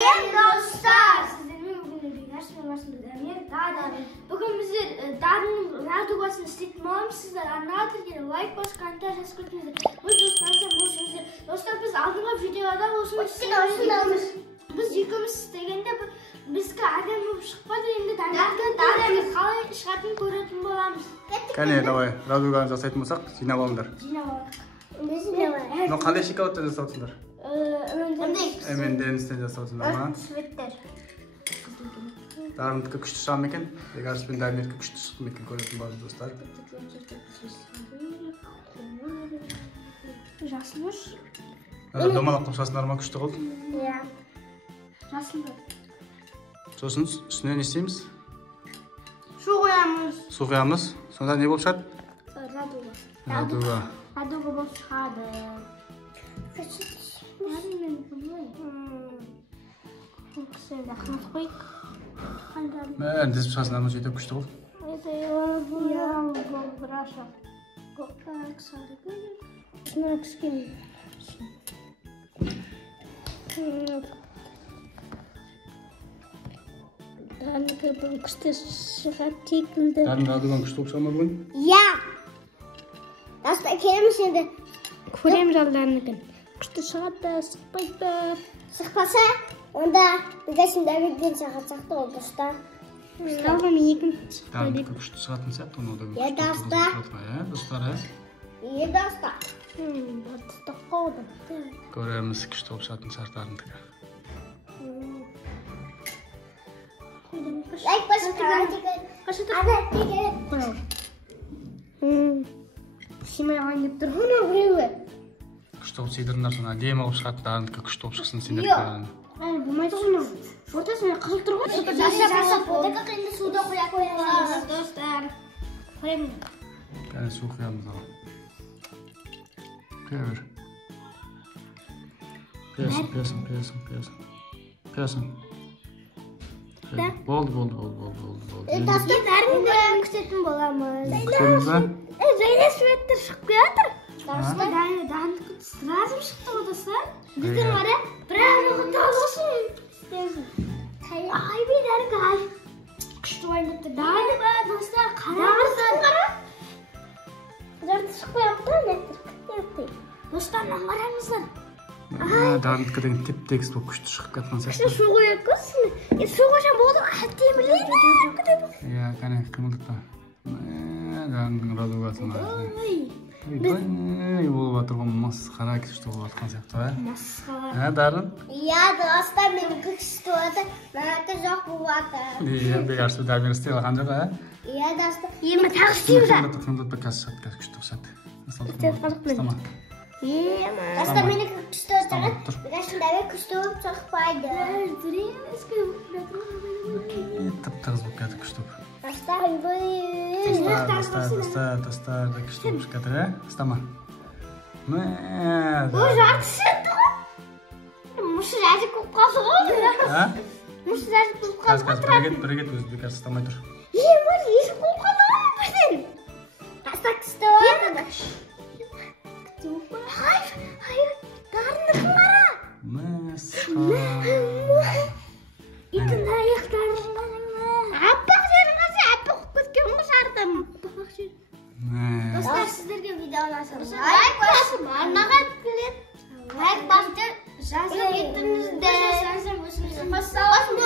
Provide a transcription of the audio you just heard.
Dostlar, sizlerle bugün gerçekten başımızda bugün bizi Dar'ın radyogasını istitmam sizler anlatır gibi like bas komentar yazın. Bu dostlar biz aldığımız videoda olsun biz yıkımız istegende bizga adam çıkmadı endi Dar'ın қалай шығатынын көретін боламыз. Кәне, давай, радиоға жасайтын болсақ, жинап алыңдар. Но қандай шоколадтан жасаусыңдар? M&M'стен жасаусыңдар ма? Дарымдікі күшті шыға ма екен? Бекарыс пен Дамирдікі күшті шыға ма екен көретін боламыз достар. Жасымыз? Домалақ қопшасындар ма күшті қылды? Иә. Жасымдар. Сосын үстіне не істейміз? Су қоямыз. Су құямыз. Сонда не болып шығады? Радуга. Радуга болып шығады. Дізіп шығасындар ма сөйтіп күшті қылды? Darın күшті шығады текілді. Дарын радугаң күшті болып шыға ма бүгін? Иә. Даста келеміз енді. Көреміз алдарыныкін. Күшті шығады, сықпайды. Сықпаса, онда бігесін дәбелден сақатсақты ол достар. Қалған екін сықпайды. Дарындікі күшті шығатын сияқты, оны да күшті қылды. Достар, Е, достар. Достар қауды. Көреміз күшті болып шығатын шығар дарындікі. Лайк басып тұрған Симай алған деп тұр ғана біреуі. Күшті болып сейдіріңдер соны әдемі болып шығады, дарындікі күшті болып шықсын сендер көрін. Болмайды ғана. Ортасына қызыл тұр ғой. Жасап, отаққа енді суда қоя қоямыз. Достар. Қоямыз. Кәне су құямыз аға. Құя бер. Құясын. Болды. Тастан әрін күтетін боламыз. Күтеміз ба? Жайна светтер шығып келатыр. Дарындікі сразу шықты ғой достар. Біздің ара бірақ ұғытал болсын. Ай бей дәрігі ай. Күшті ойнапты. Дайды ба достар қарағырсын. Жарты шықпай аптыр. Достарынан қараңыздар. Дарындікі деген теп-тегіс болып күшті шығып кеткен сияқты. Су қояды көзсін. Су қойшан болды әттей білейді. Иә, кәне қимылдықта. Дарындың радугасын болып атыр ғой, масқара күшті болып атқан сияқты. Масқара. Дарын? Иә, достар менің күшті болады. Мәті жоқ болып атыр. Иә, бекарсы Дамир істей алған жоқ, Иә, достар. Ема тағы істейміз. Қимылдықта қазір шығады, күшті ұқсады. Достар менің күшті отырған. Бекашын дәбе күшті болып шықпайды. Тып-тығыз болып кетті күшті болып. Достар да күшті болып шығып кетір, Стама. Бұл жарты шетті ғой. Мұшы жәжік болып қалсы ғой. Мұшы жәжік болып қалсы ғой. Қазір бірігет өзі бекарсы стамай тұр. Мұшы ешік болып қалды ғой бірден. Достар күшті болады. Hayır, darındakın ara. Masqara. İtin ayaklarından. Appak yerim azı, appak kötken bu sardım. Dostlar sizlerge videolar sarılır. Like basın, anlağa tıklayın. Like basın, жазып кетіңіздер. Басын